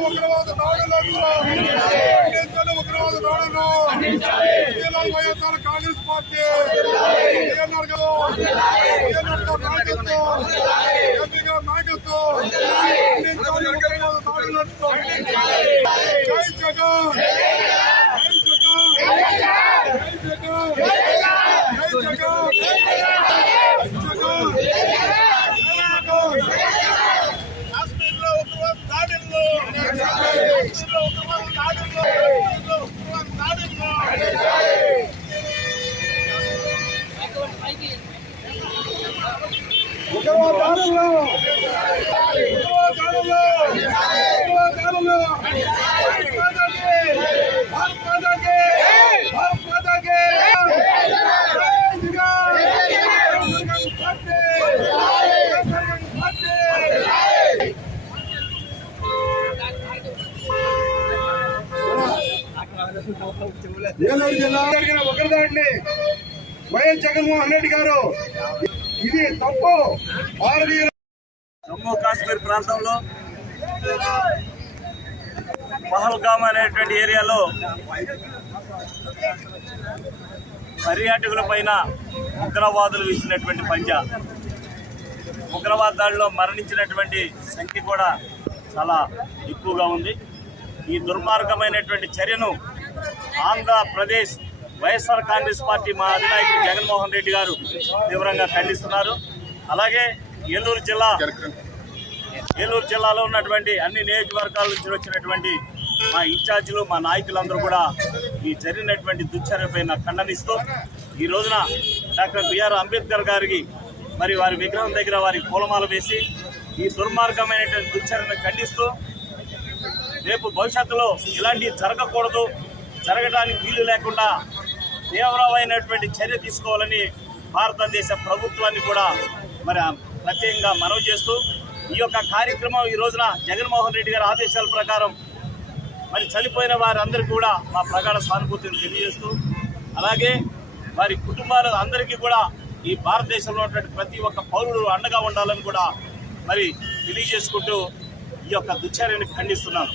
ఉగ్రవాద దాడులను ఉగ్రవాద దాడులను వైఎస్ఆర్ కాంగ్రెస్ పార్టీ నాయకత్వం జై జగన్ ఏలూరు జిల్లా జరిగిన ఉగ్రదాడిని వైఎస్ జగన్మోహన్ రెడ్డి గారు ఇది తప్పు. భారతీయ జమ్మూ కాశ్మీర్ ప్రాంతంలో పహల్గామ్ అనేటువంటి ఏరియాలో పర్యాటకుల పైన ఉగ్రవాదులు వీసినటువంటి పంజా, ఉగ్రవాద దాడిలో మరణించినటువంటి సంఖ్య కూడా చాలా ఎక్కువగా ఉంది. ఈ దుర్మార్గమైనటువంటి చర్యను ఆంధ్రప్రదేశ్ వైఎస్ఆర్ కాంగ్రెస్ పార్టీ మా అధినాయకుడు జగన్మోహన్ రెడ్డి గారు తీవ్రంగా ఖండిస్తున్నారు. అలాగే ఏలూరు జిల్లాలో ఉన్నటువంటి అన్ని నియోజకవర్గాల నుంచి వచ్చినటువంటి మా ఇన్ఛార్జీలు, మా నాయకులందరూ కూడా ఈ జరిగినటువంటి దుశ్చర్యపైన ఖండనిస్తూ ఈ రోజున డాక్టర్ బిఆర్ అంబేద్కర్ గారికి మరి వారి విగ్రహం దగ్గర వారికి పూలమాల వేసి ఈ దుర్మార్గమైనటువంటి దుశ్చర్యను ఖండిస్తూ రేపు భవిష్యత్తులో ఇలాంటివి జరగకూడదు, జరగడానికి వీలు లేకుండా తీవ్రమైనటువంటి చర్య తీసుకోవాలని భారతదేశ ప్రభుత్వాన్ని కూడా మరి ప్రత్యేకంగా మనవి చేస్తూ ఈ యొక్క కార్యక్రమం ఈ రోజున జగన్మోహన్ రెడ్డి గారి ఆదేశాల ప్రకారం మరి చనిపోయిన వారందరికీ కూడా మా ప్రగాఢ సానుభూతిని తెలియజేస్తూ అలాగే వారి కుటుంబాలు అందరికీ కూడా ఈ భారతదేశంలో ఉన్నటువంటి ప్రతి ఒక్క పౌరుడు అండగా ఉండాలని కూడా మరి తెలియజేసుకుంటూ ఈ యొక్క దుశ్చర్యని ఖండిస్తున్నాను.